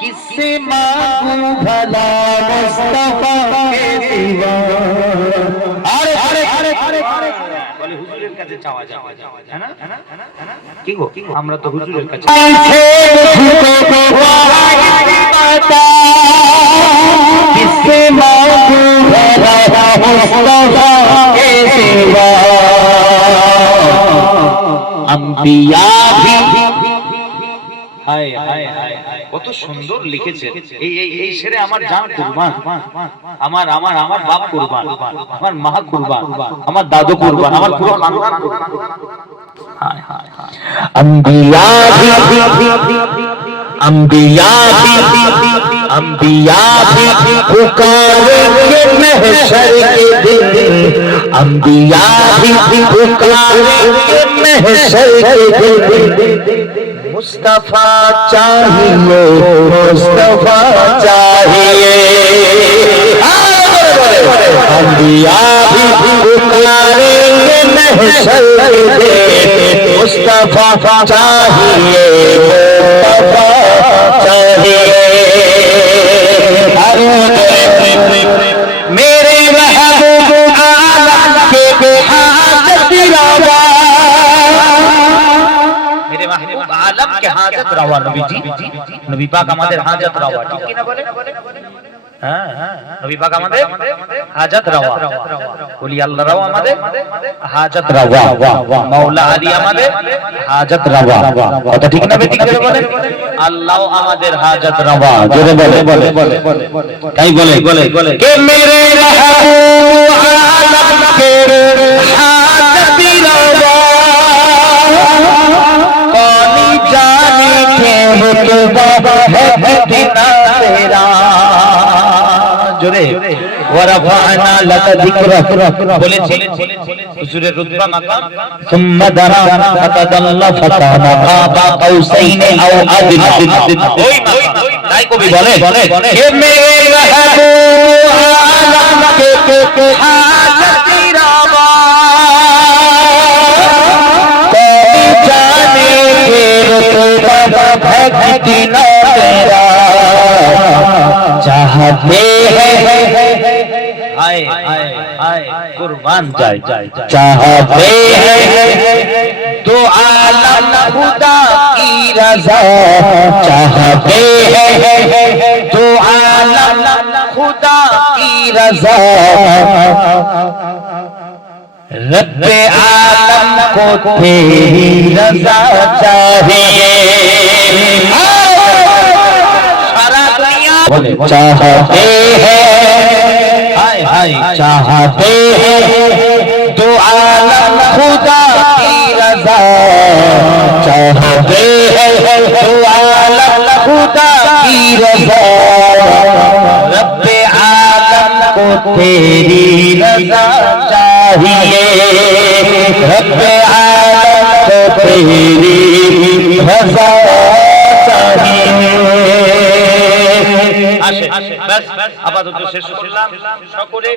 किससे मांगू भला मुस्तफा के सिवा। अरे अरे अरे अरे বলে হুজুরের কাছে চাওয়া যাবে, है ना? কি গো আমরা তো হুজুরের কাছে किससे मांगू भला मुस्तफा के सिवा। अंबिया भी हाय हाय हाय কত সুন্দর লিখেছে। এই শেরে আমার জান কুরবান, আমার আমার আমার বাপ কুরবান, আমার মা কুরবান, আমার দাদু কুরবান, আমার পুরো খানদান কুরবান। হায় হায় হায় अंबिया भी पुकारेंगे महशर के दिन। अंबिया भी पुकारेंगे महशर के दिन। मुस्तफा चाहिए, मुस्तफा चाहिए। अंबिया भी पुकारेंगे महशर के दिन। मुस्तफा चाहिए, मुस्तफा चाहिए। मेरे महबूब आलम के हाजत रवा, मेरे महबूब आलम के हाजत रवा नबी जी, नबी पाक আমাদের হাজত রওয়া, ঠিক কি না বলে? হ্যাঁ নবী পাক আমাদের হাজত রওয়া, ওলি আল্লাহ রাও আমাদের হাজত রওয়া, মাওলা আলী আমাদের হাজত রওয়া। কথা ঠিক না বেঠিক করে বলে? আল্লাহ আমাদের হাজত রওয়া, জোরে বলে তাই বলে কে মেরে মাহবুব আলম কে হাজত রওয়া। কৌনি জানে কে রুতবা है मदीना तेरा। জোরে ওয়ারাফা'না লাকা যিকরাক বলেছি হুজুরের রুতবা মাকাম। সুম্মা দারা ফাতাদাল্লা ফাকানা কাবা কাউসাইন আও আদনা। ওই তাই কবি বলে হে মেরে মাহবুব আলম কে হাজত রওয়া। কোই জানে কে রুতবা है मदीना तेरा। चाहते हैं हाय हाय हाय कुर्बान जाए चाहते हैं तो आलम खुदा की रज़ा। चाहते हैं तो आलम खुदा की रज़ा। रब्बे आलम को तेरी रज़ा चाहिए। चाहते हैं हाय हाय चाहते हैं तो आलम खुदा की रज़ा। चाहते हैं तो आलम खुदा की रज़ा। रब्बे आलम को तेरी रज़ा चाहिए। रब्बे आलम को तेरी रज़ा चाहिए। আপাতত শেষ করলাম সকলে।